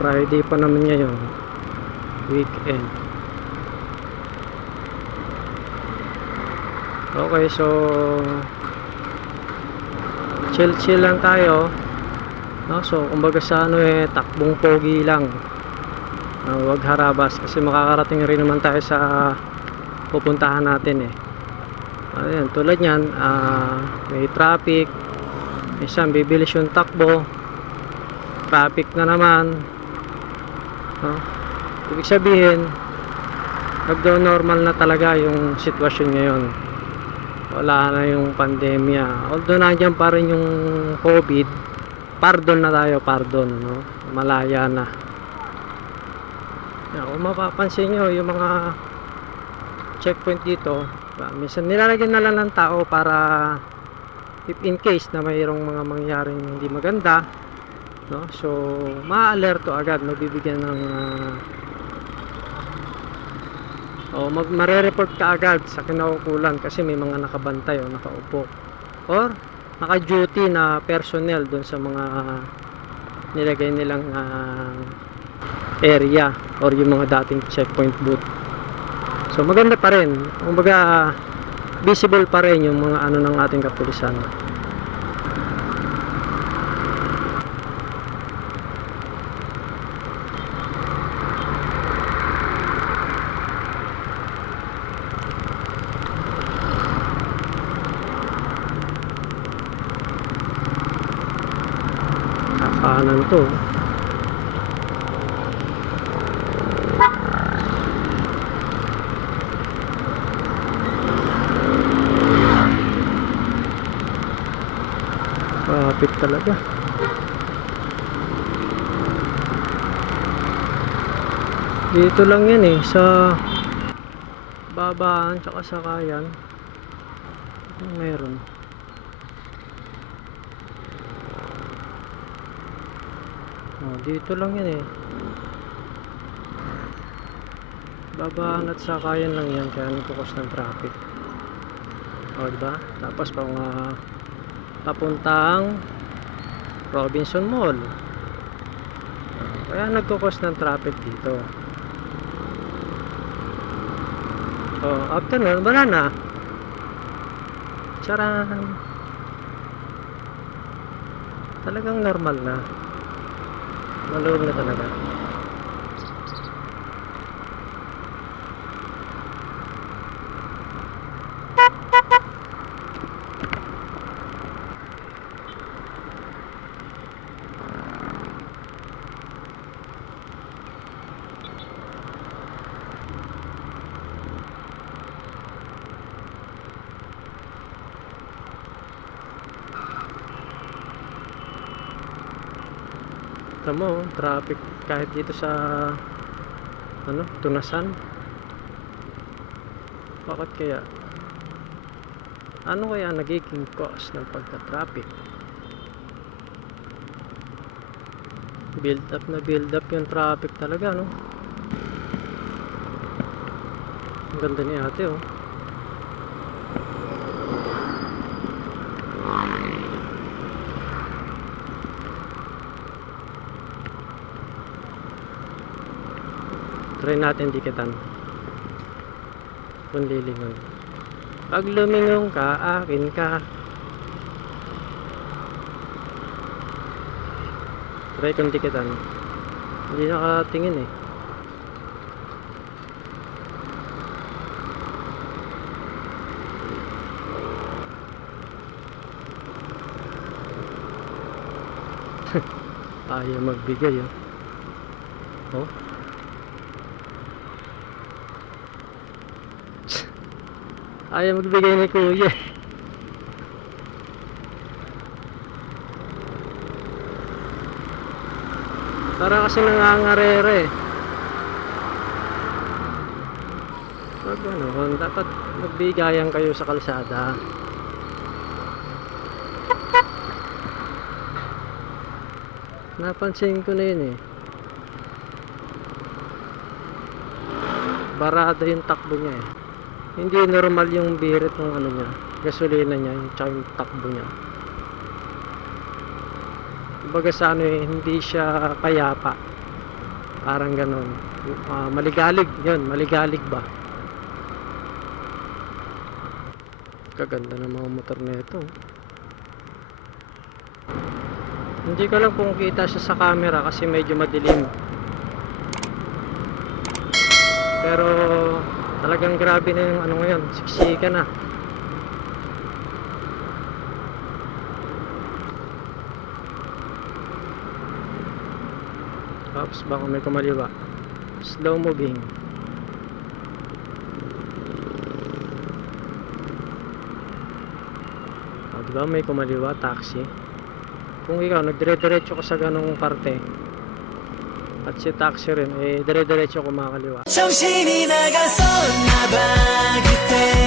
Friday pa naman ngayon, weekend. Okay, so chill lang tayo, no? So kumbaga sa ano takbong pogi lang, wag harabas kasi makakarating rin naman tayo sa pupuntahan natin Ayan, tulad yan, may traffic, minsan bibilis yung takbo, traffic na naman, no? Ibig sabihin nagdo-normal na talaga yung sitwasyon ngayon. Wala na yung pandemya, although nandiyan pa rin yung COVID. Pardon na tayo, pardon, no? Malaya na. Kung mapapansin nyo yung mga checkpoint dito, minsan nilalagyan na lang ng tao para if in case na mayroong mga mangyaring hindi maganda, no? So ma-alerto agad, magbibigyan ng mare-report ka agad sa kinaukulan kasi may mga nakabantay o nakaupo or naka-duty na personnel doon sa mga nilagay nilang area or yung mga dating checkpoint booth. So maganda pa rin, kumbaga visible pa rin yung mga ano ng ating kapulisan. Kanan to. Traffic talaga. Dito lang yan sa babaan tsaka sakayan. Meron. Dito lang yan babaan at sakayan lang yan, kaya nagkukos ng traffic. Diba? Tapos papuntang Robinson Mall, kaya nagkukos ng traffic dito. After nun, wala na. Charan. Talagang normal na. Maluwag na talaga. Tama, traffic kahit dito sa Tunasan. Bakit kaya? Ano kaya nagiging cause ng pagka-traffic? Build up yung traffic talaga, no? Ang ganda ni ate, Try natin dikitan kung lilingon. Pag lumingon ka, akin ka. Try kung dikitan. Hindi nakatingin ayaw magbigay ayaw magbigay ni kuya. Para kasi nangangarere. Pag dapat magbigayan kayo sa kalsada. Napansin ko na yun barada yung takbo niya Hindi normal yung birit ng niya, gasolina niya, tsaka yung takbo niya. Kumbaga sa hindi siya payapa. Parang ganon. Maligalig, yun, maligalig ba? Kaganda ng mga motor na ito. Hindi ko lang kung kita siya sa camera kasi medyo madilim. Pero talagang grabe na yung ano ngayon, siksika na. Tapos baka may kumaliwa. Slow moving. Diba may kumaliwa, taxi. Kung ikaw nagdire-diretso ka sa ganong parte at si taxi rin, dire-diretso kumakaliwa. 정신이 나갔었나 봐 그때